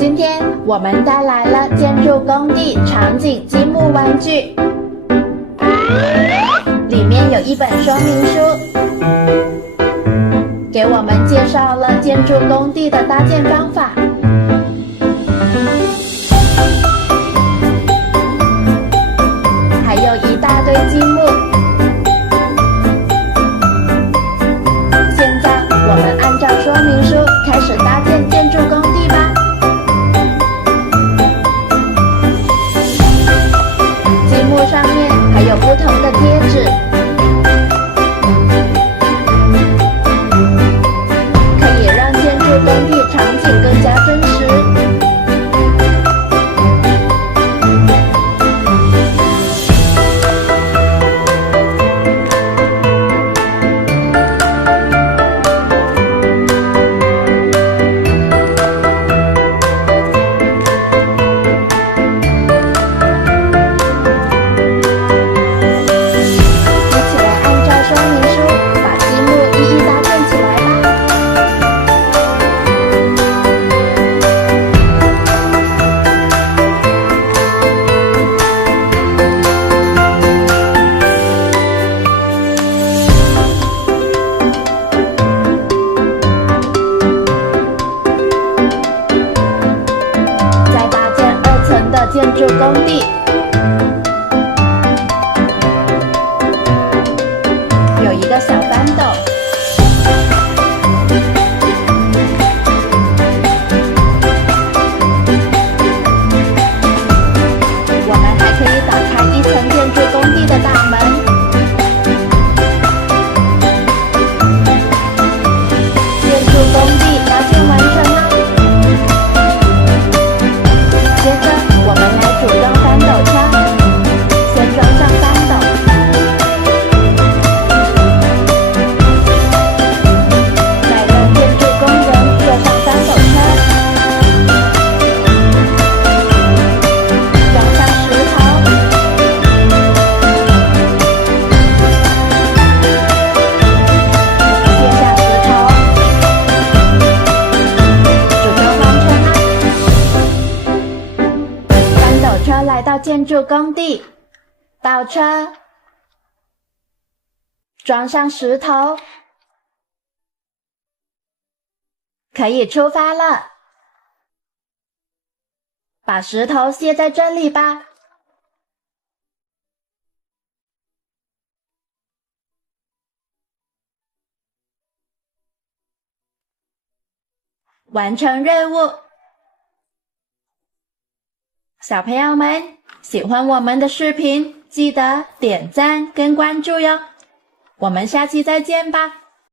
今天我们带来了建筑工地场景积木玩具，里面有一本说明书，给我们介绍了建筑工地的搭建方法。还有一大堆积木。现在我们按照说明书开始搭建建筑工地吧。积木上面还有不同的贴纸，可以让建筑工地场景更加真实。建筑工地有一个小翻斗，我们还可以打开一层建筑工地的大门。建筑工地搭建完成了。接着我们来组装翻斗车，先装上翻斗，再让建筑工人坐上翻斗车，装上石头，卸下石头，组装完成啦。翻斗车来到建筑工地，倒车，装上石头，可以出发了。把石头卸在这里吧。完成任务。小朋友们，喜欢我们的视频，记得点赞跟关注哟。我们下期再见吧。